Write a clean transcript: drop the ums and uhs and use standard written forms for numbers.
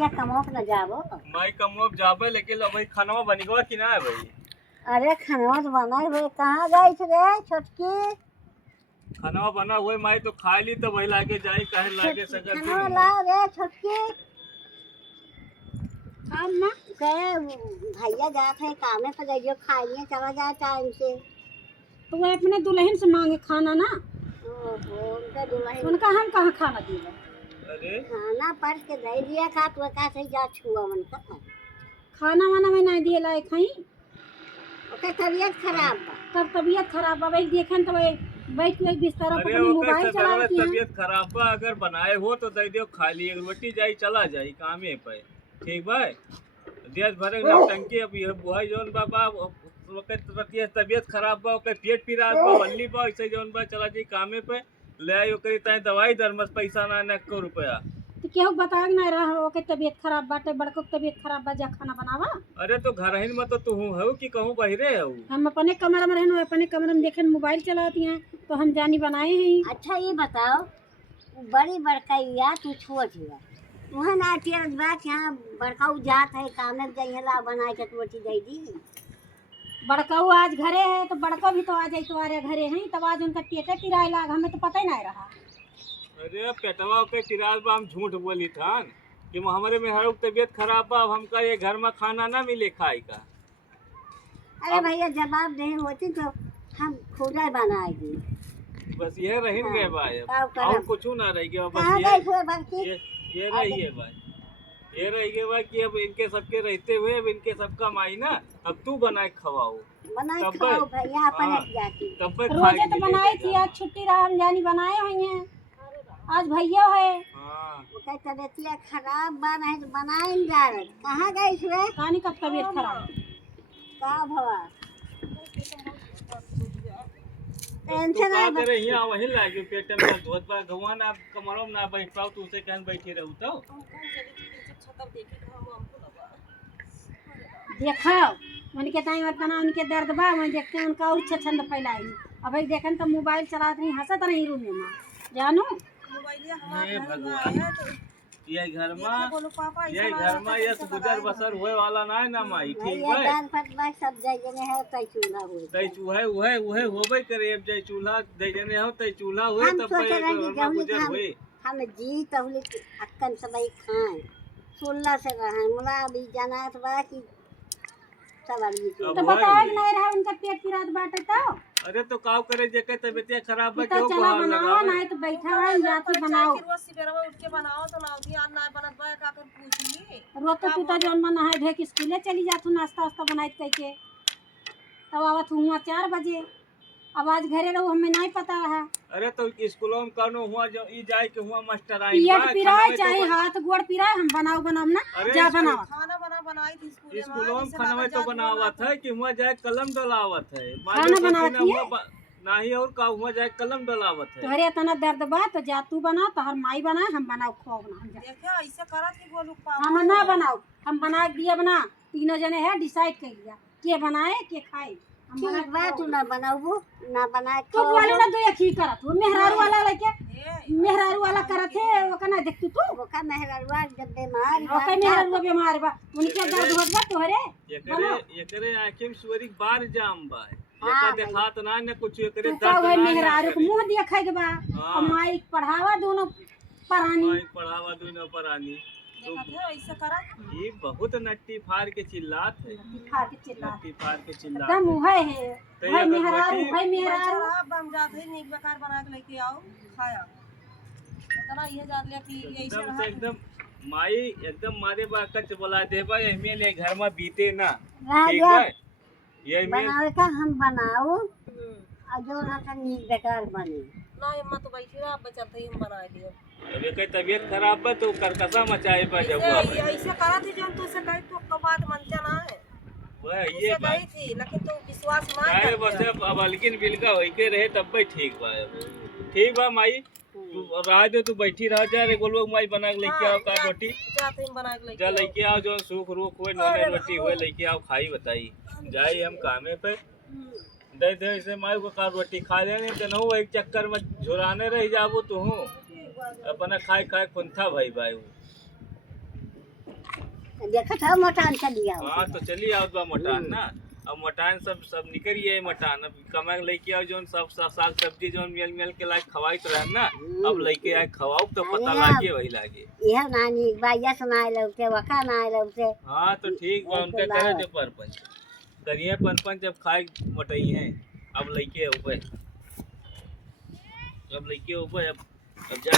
दिया कमोक न जाबो। मैं कमोक जाबे लेकिन भाई खाना बनिगवा कि ना है भाई? अरे खाना तो बना हुए कहाँ गई थे रे छोटकी? खाना बना हुए मैं तो खा ली तो वही लाके जाई कहे लागे सकर खाना ला रे छोटकी। हम ना गए भैया जाते हैं कामे पे गई खा लिए चला जाए टाइम से। तो वो अपने दुल्हन से मांगे खाना ना। ओहो उनका दुल्हन उनका हम कहाँ खाना दिए? अरे खाना पर के दे दिया खा तो कैसे जा छुआ मन का खाना वाना में नहीं दिए लाए खाई। ओके तबीयत खराब बा। तब तबीयत खराब बा भाई देखें तो बैठ के बिस्तर पर अपनी मोबाइल चलाती हैं। तबीयत खराब बा अगर बनाए हो तो दे दियो खा लिए रोटी जाई चला जाई कामे पे ठीक भाई। देश भरे नौटंकी अब ये बुआई जोन बाबा वक्त रतिया तबीयत खराब बा ओके पेट पीरा बा हल्ली बा ऐसे जोन बा चला जाई कामे पे ले आई ओकरी ताई दवाई दरमस पैसा ना न को रुपया तो केहू बता नहीं रहा हो कि तबीयत खराब बाटे बड़को तबीयत खराब बा जा खाना बनावा। अरे तो घर ही में तो तू हूँ कि कहूँ बहिरे हूँ। हम अपने कमरे में रहने अपने कमरे में देखे मोबाइल चलाती हैं तो हम जानी बनाए हैं। अच्छा ये बताओ बड़ी बड़का तू छोट हुआ वहाँ ना बात यहाँ बड़का जात है कामे जला बना के रोटी दे दी। बड़काऊ आज घरे है तो बड़का भी तो आ जाए तुम्हारे घरे हैं तब आज उनका पेटे पिराए लाग हमें तो पता ही नहीं रहा। अरे पेटवा के तिराज बा हम झूठ बोली था कि हमारे में हर तबीयत खराब बा हमका ये घर में खाना ना मिले खाई का। अरे भैया जवाब दे होती तो हम खुद ही बनाएगी। बस ये रही गए भाई और कुछ ना रह गया बस ये रही है भाई ये रही गए भाई कि अब इनके सबके रहते हुए अब इनके सबका माई ना अब तू बनाए खवाओ बनाए खाओ भैया अपन जाती तब रोजे तो बनाई थी आज छुट्टी रहा हम जानी बनाए हुए हैं आज भैया है। हाँ तबीयत खराब बा नहीं तो बनाए नहीं जा रहे कहाँ गई थे कहानी कब तबीयत खराब का भवा टेंशन आ करे यहाँ वही लागे पेट में धोत बा गवा ना कमरों ना बैठ पाओ तू उसे कहन बैठी रहू तो देखाओ उनके टाइम अपना उनके दर्द बा मैं देखते हैं उनका और छंद फैलाई अब एक देखें तो मोबाइल चलाते नहीं हंसत नहीं रूम में जानू ये घर में ये गुजर बसर हुए वाला ना है ना माई ठीक है सब जगह है तई चूल्हा हुए तई चूहे उहे होबे करे अब जय चूल्हा दे जने हो तई चूल्हा हुए तब गुजर हुए हम जी तहुले अक्कन सबई खाए चूल्हा से रहे मुला अभी जाना तो बा कि सब आदमी तो बताओ नहीं रहा उनका पेट की रात बाटे तो अरे तो काव करे जेके तबीयत खराब है क्यों चला बनाओ नहीं तो बैठा रहो जाके बनाओ रोज सिबेरवा उठ के बनाओ तो नाउती आज ना बनत बा का कर पूछली रोज तो तू तो जौन मन है ढेक स्कूले चली जातू नाश्ता वास्ता बनाइत कह के तब आवत हुआ 4 बजे अब आज घरे रहू हमें नहीं पता रहा। अरे तो स्कूलों में कानो हुआ जो ई जाए के हुआ मास्टर आई पेट पिराए चाहे हाथ गोड़ पिराए हम बनाओ ना जा बनाओ खाना बनाई थी स्कूलों में खाना तो बनावत है कि हुआ जाए कलम डलावत है खाना बनावत है नहीं और का हुआ जाए कलम डलावत है तोहरे इतना दर्द बा तो जा तू बना तो हर माई बना हम बनाओ खो बना देखियो ऐसे करत कि बोलू पा हम ना बनाओ हम बना दिए बना तीनों जने है डिसाइड कर लिया के बनाए के खाए ठीक बा तू ना बनाऊ ना बनाए तू बोले ना तो एक ही करत हो मेहरारू वाला लेके मेहरारू वाला करत है वो कना देख तू वो का मेहरारू जब बीमार ओके मेहरारू बीमार बा उनके दर्द होत बा तोहरे एकरे आंखें में सुअरी बार जाम बा एका देखात ना ने कुछ एकरे दर्द ना मेहरारू को मुंह देखे के बा और माई पढ़ावा दोनों परानी ऐसे करत ये बहुत नट्टी फाड़ के चिल्लात है नट्टी फाड़ के चिल्लात एकदम मुंह है भाई मेहरारू हम जात है नीक बेकार बना के लेके आओ खाया उतना ये जान लिया कि ऐसे रहा एकदम माई एकदम मारे बा कच बोला दे भाई हमें ले घर में बीते ना ठीक है ये बनावे का हम बनाओ जो ना का नीक बेकार बने ना हिम्मा तो बैठी रहा बचत ही हम बना दियो अबे कई तबीयत खराब बा तो करकसा मचाए पा जब ऐसे करा थी जब तो से कही तो कबात मनचा ना है वह ये गई थी लेकिन तो विश्वास ना है बस अब अलगिन बिल का होई के रहे तब भी ठीक बा माई तू रह दे तू बैठी रह जा रे गोलवा माई बना के लेके आओ का रोटी जाते हम बना के लेके जा लेके आओ जो सूख रूख होए नोने रोटी होए लेके आओ खाई बताई जाई हम कामे पे दे दे इसे माई को का रोटी खा लेने तनो एक चक्कर में झुराने रह जाबो तू अपना खाए खाए खुंथा भाई भाई देखा था मटान चली आओ हाँ तो चली आओ बा मटान ना। अब मटान सब निकल गए मटान। अब कमाए लेके आओ जोन सब साग सब्जी जोन मिल मिल के लायक खवाई तो रह ना। अब लेके आए खवाओ तो पता लागे वही लागे। यह नानी बाइया सुनाए लगते वका नाए लगते। हाँ तो ठीक बा उनका करे दे परपंच करिए परपंच जब खाए मटई है। अब लेके ऊपर अब जा